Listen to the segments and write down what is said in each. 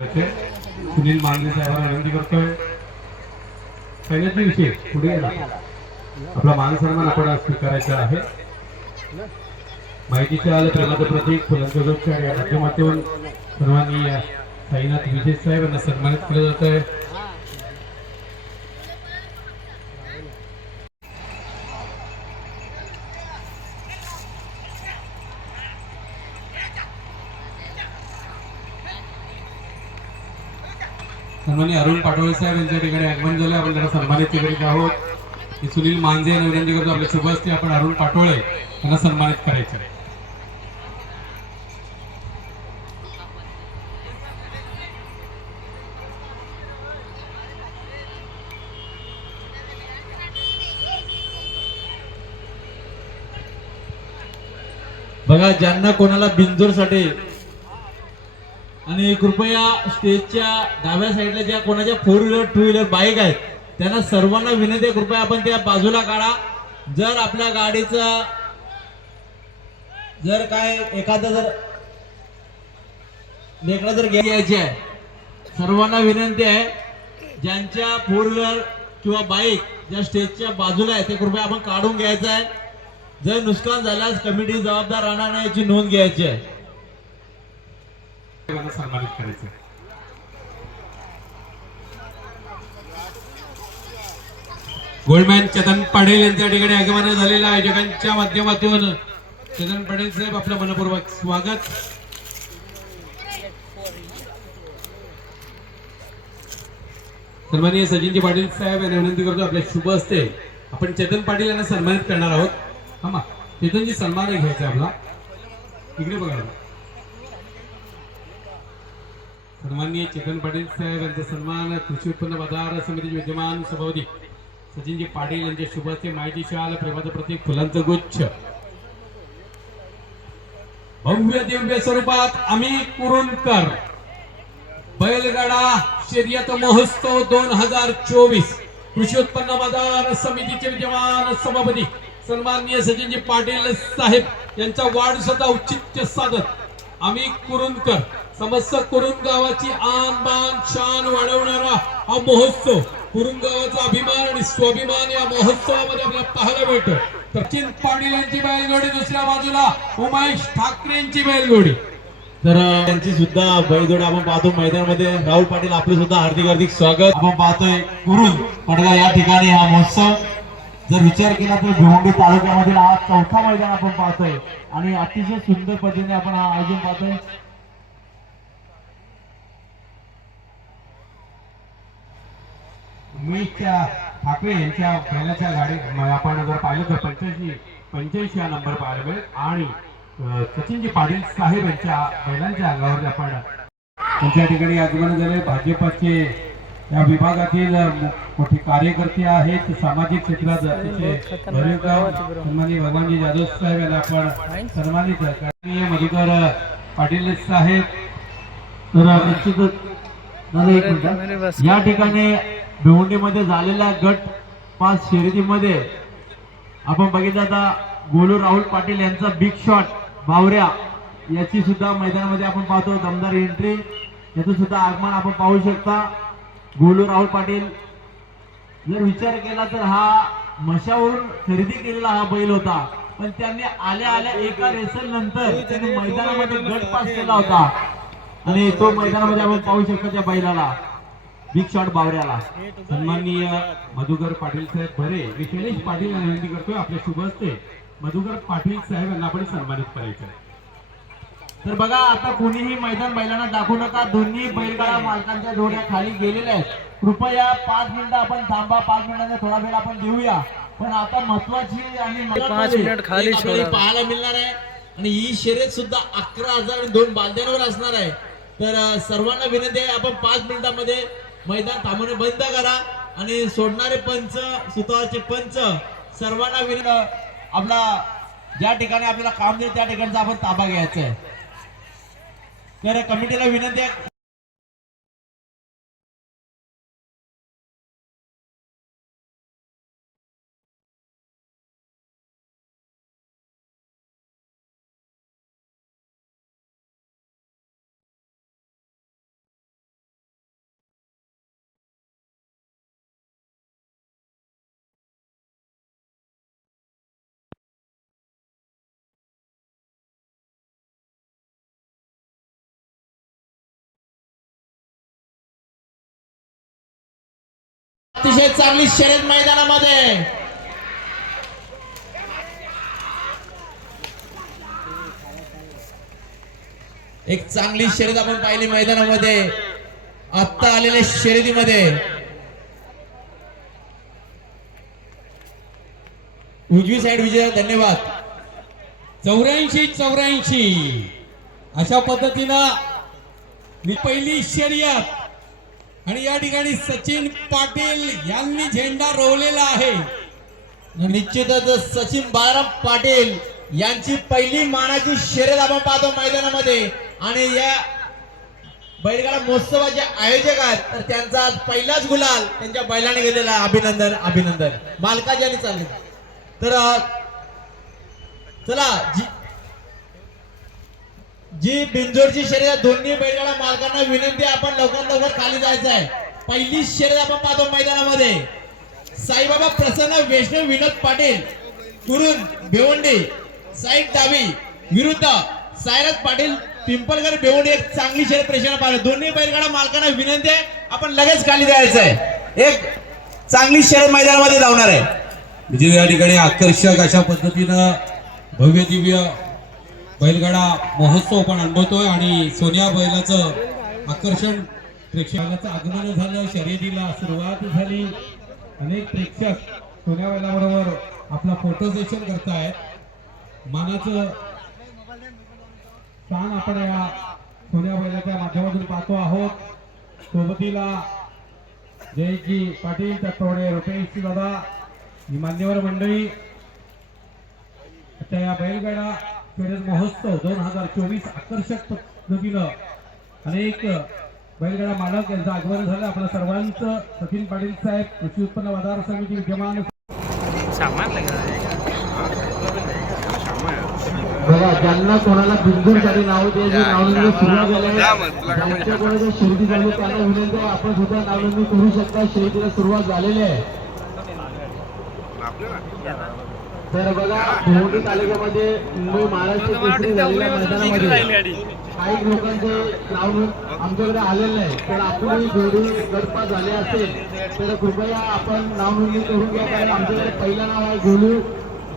सुनील मांगले साहेबांना विनंती करतोय पहिल्याच दिवशी पुढे आपला मान सन्मान आपण स्वीकारायचा आहे। माहितीच्या आलं प्रेमाचं प्रतीक फुलांच्या या माध्यमातून सर्वांनी साईनाथ विशेष साहेब यांना सन्मानित केलं जात आहे। सन्माननीय अरुण पाटोळे साहेब यांच्या ठिकाणी आगमन झाले, आपण त्यांना सन्मानित करीत आहोत। सुनील मांजे यांना विनंती करतो आपल्या शुभ हस्ते आपण अरुण पाटोळे यांना सन्मानित करायचे आहे। बघा ज्यांना कोणाला बिंजोरसाठी आणि कृपया स्टेजच्या डाव्या साईडला ज्या कोणाच्या 4 व्हीलर 2 व्हीलर बाईक आहेत त्यांना सर्वांना विनंती आहे कृपया आपण त्या बाजूला काढा। जर आपल्या गाडीचा जर काय एखादा जर लेकरा जर घ्यायची आहे, सर्वांना विनंती आहे ज्यांच्या 4 व्हीलर किंवा बाईक ज्या स्टेजच्या बाजूला आहे ते कृपया आपण काढून घ्यायचं आहे। जर नुकसान झाल्यास कमिटी जबाबदार राहणार नाही याची नोंद घ्यायची आहे। सन्मानित करायचं गोल्डमॅन चेतन पाटील यांच्या ठिकाणी आगमन झालेलं आहे। आयोजकांच्या माध्यमातून चेतन पाटील साहेब आपलं मनपूर्वक स्वागत। सन्माननीय सचिनजी पाटील साहेब यांना विनंती करतो आपल्या शुभ हस्ते आपण चेतन पाटील यांना सन्मानित करणार आहोत। हा चेतनजी सन्मान घ्यायचा आपला, इकडे बघा। सन्माननीय चेतन पाटील साहेब यांचा सन्मान कृषी उत्पन्न बाजार समितीचे विद्यमान सभापती सचिनजी पाटील यांच्या शुभ हस्ते माहिती शाल प्रेमाचं प्रतीक फुलांचं गुच्छ भव्य दिव्य स्वरूपात आम्ही कुरुंदकर बैलगाडा शर्यत महोत्सव 2024 कृषी उत्पन्न बाजार समितीचे विद्यमान सभापती सन्माननीय सचिनजी पाटील साहेब यांचा वाढदिवसाचा औचित्य साधत आम्ही कुरुंदकर समस्त कुरुंद गावाची आन बान शान वाढवणारा हा महोत्सव, कुरुंद गावाचा अभिमान आणि स्वाभिमान या महोत्सवामध्ये आपल्याला पाहायला मिळतो। सचिन पाटील यांची बैलजोडी, दुसऱ्या बाजूला उमेश ठाकरे यांची बैलजोडी, तर त्यांची सुद्धा बैलजोडी आपण पाहतो मैदानामध्ये। राहुल पाटील आपले सुद्धा हार्दिक हार्दिक स्वागत। आपण पाहतोय कुरुंद पडगाव या ठिकाणी हा महोत्सव जर विचार केला तर भिवंडी तालुक्यामधील हा 4था मैदान आपण पाहतोय आणि अतिशय सुंदर पद्धतीने आपण हा आयोजन पाहतोय। उमेश ठाकरे यांच्या बैलाच्या गाडी आपण जर पाहिलं तर 85 हा नंबर पाहायला मिळेल आणि सचिनजी पाटील साहेब यांच्या बैलांच्या अंगावर आपण त्यांच्या ठिकाणी आगमन झाले। भाजपचे या विभागातील मोठे कार्यकर्ते आहेत, सामाजिक क्षेत्रात सन्माननीय भगवानजी जाधव साहेब यांना आपण सन्मानित मधुकर पाटील साहेब। तर निश्चितच या ठिकाणी भिवंडीमध्ये झालेल्या गट 5 शर्यतीमध्ये आपण बघितलं आता गोलू राहुल पाटील यांचा बिग शॉट बावऱ्या याची सुद्धा मैदानामध्ये आपण पाहतो दमदार एंट्री, याचं सुद्धा आगमन आपण पाहू शकता। गोलू राहुल पाटील जर विचार केला तर हा मशावरून खरेदी केलेला हा बैल होता, पण त्यांनी आल्या आल्या एका रेसल नंतर त्यांनी मैदानामध्ये गट पास केला होता आणि तो मैदानामध्ये आपण पाहू शकतो त्या बैलाला बिग शॉट बावऱ्याला। सन्माननीय मधुकर पाटील साहेब बरे मी शैलेश पाटील यांना विनंती करतोय आपल्या शुभ हस्ते मधुकर पाटील साहेब यांना आपण सन्मानित करायचं आहे। तर बघा आता कोणीही मैदान बैलांना दाखवू नका, दोन्ही बैलगाडा मालकांच्या जोड्या खाली गेलेल्या आहेत। कृपया 5 मिनिटं आपण थांबा, 5 मिनिटांचा थोडा वेळ आपण देऊया, पण आता महत्वाची आणि 5 मिनिट खाली पाहायला मिळणार आहे आणि ही शर्यत सुद्धा 11,000 आणि 2 बांध्यांवर असणार आहे। तर सर्वांना विनंती आहे आपण 5 मिनिटांमध्ये मैदान थांबवणे बंद करा आणि सोडणारे पंच सुतारचे पंच सर्वांना विनंती आपला ज्या ठिकाणी आपल्याला काम देईल त्या ठिकाणचा आपण ताबा घ्यायचा आहे। तर कमिटीला विनंती आहे अतिशय चांगली शर्यत मैदानामध्ये. एक चांगली शर्यत आपण पाहिली मैदानामध्ये आता आलेल्या शर्यतीमध्ये. उजवी साइड विजय, धन्यवाद. 84 अशा पद्धतीनं पहिली शर्यत आणि या ठिकाणी सचिन पाटील यांनी झेंडा रोवलेला आहे. निश्चितच सचिन बाळाराम पाटील यांची पहिली मानाची शर्यत आपण पाहतो मैदानामध्ये. आणि या बैलगाडा महोत्सवाचे आयोजक आहेत तर त्यांचा आज पहिलाच गुलाल त्यांच्या बैलाने घेतलेला. अभिनंदन अभिनंदन मालकाच्या चालले. तर चला जी बिंजोरची शर्यत दोन्ही बैलगाडा मालकांना विनंती आपण लवकर लवकर खाली जायचं आहे. पहिली शर्यत आपण पाहतो मैदानामध्ये. साईबाबा प्रसन्न वैष्णव विनोद पाटील कुरुन भिवंडी साईड डावी विरुद्ध सायराज पाटील पिंपळकर भिवंडी. एक चांगली शर्यत प्रेक्षकांना पाहिजे. दोन्ही बैलगाडा मालकांना विनंती आहे आपण लगेच खाली जायचं आहे. एक चांगली शर्यत मैदानामध्ये धावणार आहे. म्हणजे या ठिकाणी आकर्षक अशा पद्धतीनं भव्य दिव्य बैलगाडा महोत्सव पण अनुभवतोय आणि सोन्या बैलाचं आकर्षण प्रेक्षकांचं आगमन झालं. शर्यतीला सुरुवात झाली. अनेक प्रेक्षक सोन्या बैलाबरोबर आपला फोटो सेशन करतायत. मानाचं स्थान आपण या सोन्या बैलाच्या माध्यमातून पाहतो आहोत. सोबतीला जयजी पाटील तत्वडे रुपेश दादा ही मान्यवर मंडळी आता या बैलगाडा शर्यत महोत्सव 2024 आकर्षक पद्धतीनं अनेक बैलगाडा मालक यांचं आगमन झालं. आपल्या सर्वांचं सचिन पाटील साहेब कृषी उत्पन्न बाजार समिती विद्यमान बघा ज्यांना कोणाला बिंदूरसाठी नाव द्यायची नावनोंदणी सुरुवात झाली ज्यांच्याकडे शर्यती झाली त्यांना विनंती आहे आपण सुद्धा नावनोंदणी करू शकता. शर्यतीला सुरुवात झालेली आहे. तर बघा भिवंडी तालुक्यामध्ये मुंबई महाराष्ट्र केसरी झालेल्या मैदानामध्ये काही लोकांचे नाव आमच्याकडे आलेलं नाही. तर आपणही जोडी गडपा झाले असेल तर कृपया आपण नाव नोंदणी करून घ्या. कारण आमच्याकडे पहिलं नाव आहे गोलू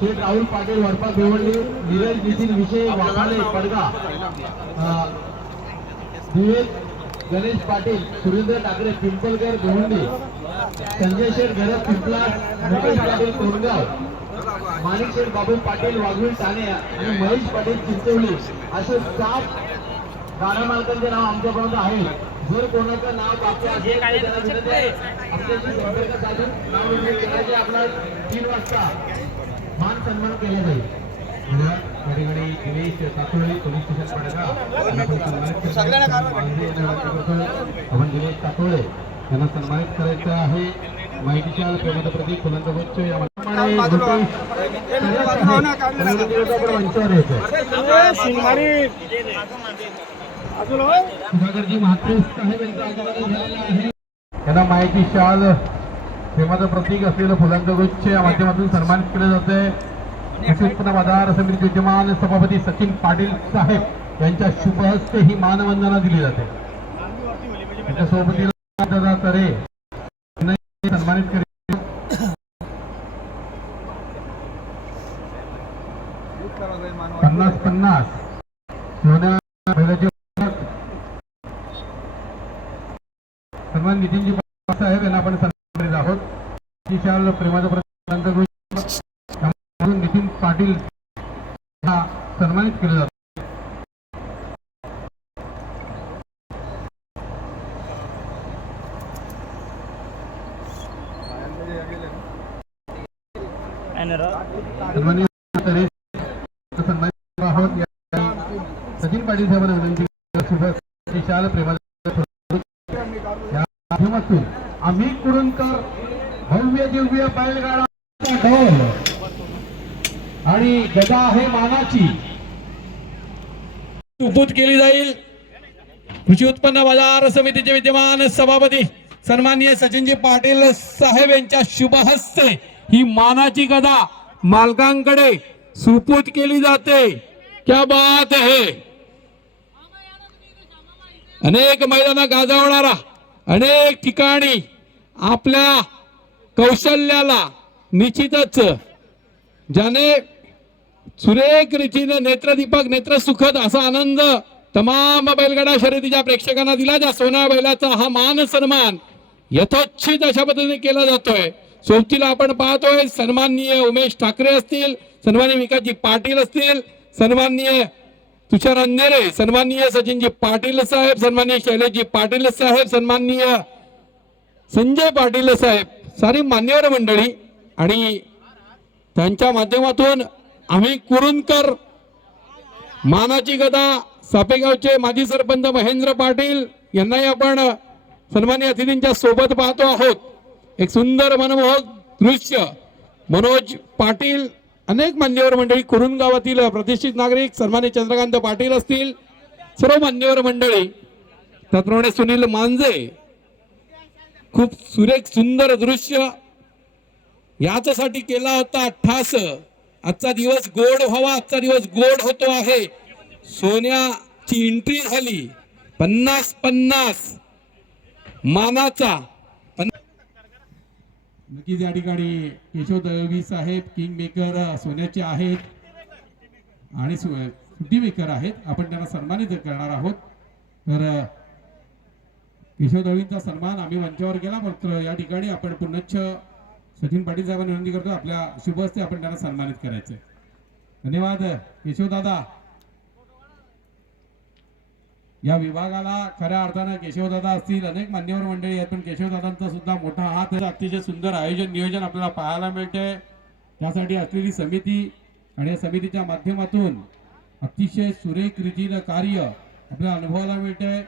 शेठ राहुल पाटील वरपा भिवंडी, नीरज नितीन विषय वाघाले पडगा, दिवेश गणेश पाटील, सुरेंद्र ठाकरे पिंपळकर भिवंडी, संजय शेठ घरत पिंपला, मुकेश पाटील कोरगाव, माणिक शेठ बाबू पाटील वाघवीर ठाणे आणि महेश पाटील चिंचवली असे 7 गाडा मालकांचे नाव आमच्यापर्यंत आहे. जर कोणाचं नाव बाकी असेल आमच्याशी संपर्क साधून नाव नोंदणी करायचे. आपला 3 वाजता मान सन्मान केला जाईल. या ठिकाणी दिनेश तातोळे पोलीस स्टेशन पडगा आपण दिनेश तातोळे यांना सन्मानित करायचं आहे. माहितीच्या प्रेमाचं प्रतीक फुलांचा गुच्छ या सुधाकरजी म्हात्रे साहेब यांचा आगमन झालेला आहे. त्यांना माहिती शाल प्रेमाचं प्रतीक असलेलं फुलांचा गुच्छ या माध्यमातून सन्मानित केलं जाते. कृषी उत्पन्न बाजार समिती विद्यमान सभापती सचिन पाटील साहेब यांच्या शुभ हस्ते ही मानवंदना दिली जाते. त्यांच्या सोबतीला दादा तरे सन्मानित करीत 50-50 सोन्या बैलाचे सन्मान नितीनजी साहेब यांना आपण सन्मान करीत आहोत. विशाल प्रेमाचा प्रतीक नितीन पाटील सन्मानित केले जाते. सन्मानित आहोत सचिन पाटील साहेबांना विनंती विशाल प्रेमाचा माध्यमातून आम्ही कुरुंकर भव्य दिव्य बैलगाडा ढोल आणि गदा आहे मानाची सुपूत केली जाईल. कृषी उत्पन्न बाजार समितीचे विद्यमान सभापती सन्माननीय सचिनजी पाटील साहेब यांच्या शुभ हस्ते ही मानाची गदा मालकांकडे सुपूत केली जाते. क्या बात आहे. अनेक मैदाना गाजवणारा अनेक ठिकाणी आपल्या कौशल्याला निश्चितच ज्याने सुरेख रीतीने नेत्रदीपक नेत्रसुखद असा आनंद तमाम बैलगाडा शर्यतीच्या प्रेक्षकांना दिला, ज्या सोन्या बैलाचा हा मान सन्मान यथोचित अशा पद्धतीने केला जातोय. सोबतीला आपण पाहतोय सन्माननीय उमेश ठाकरे असतील, सन्माननीय विकासजी पाटील असतील, सन्माननीय तुषार अंधेरे, सन्माननीय सचिनजी पाटील साहेब, सन्माननीय शैलेशजी पाटील साहेब, सन्माननीय संजय पाटील साहेब, सारी मान्यवर मंडळी आणि त्यांच्या माध्यमातून आम्ही कुरुंदकर मानाची गदा सापेगावचे माजी सरपंच महेंद्र पाटील यांनाही आपण सन्माननीय अतिथींच्या सोबत पाहतो आहोत. एक सुंदर मनमोहक दृश्य. मनोज पाटील, अनेक मान्यवर मंडळी, कुरुंद गावातील प्रतिष्ठित नागरिक सन्माननीय चंद्रकांत पाटील असतील, सर्व मान्यवर मंडळी, त्याचप्रमाणे सुनील मांजे. खूप सुरेख सुंदर दृश्य याच्यासाठी केला होता ठास. आजचा दिवस गोड व्हावा, आजचा दिवस गोड होतो आहे. सोन्याची एंट्री झाली 50-50 मानाचा. नक्कीच या ठिकाणी केशव दळवी साहेब किंग मेकर सोन्याचे आहेत आणि सुट्टी मेकर आहेत. आपण त्यांना सन्मानित करणार आहोत. तर केशव दळवींचा सन्मान आम्ही मंचावर केला, मात्र या ठिकाणी आपण पुनश्च सचिन पाटील साहेबांना विनंती करतो आपल्या शुभ हस्ते आपण त्यांना सन्मानित करायचे. धन्यवाद केशव दादा. या विभागाला खऱ्या अर्थानं केशवदादा असतील, अनेक मान्यवर मंडळी आहेत, पण केशवदादांचा सुद्धा मोठा हात आहे. अतिशय सुंदर आयोजन नियोजन आपल्याला पाहायला मिळते. त्यासाठी असलेली समिती आणि या समितीच्या माध्यमातून अतिशय सुरेख रीतीनं कार्य आपल्याला अनुभवायला मिळते.